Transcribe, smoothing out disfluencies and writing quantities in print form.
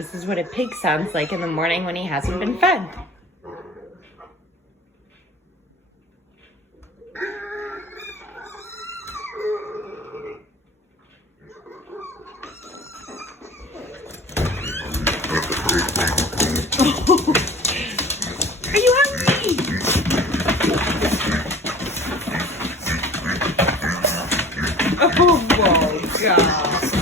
This is what a pig sounds like in the morning when he hasn't been fed. Are you hungry? Oh my God.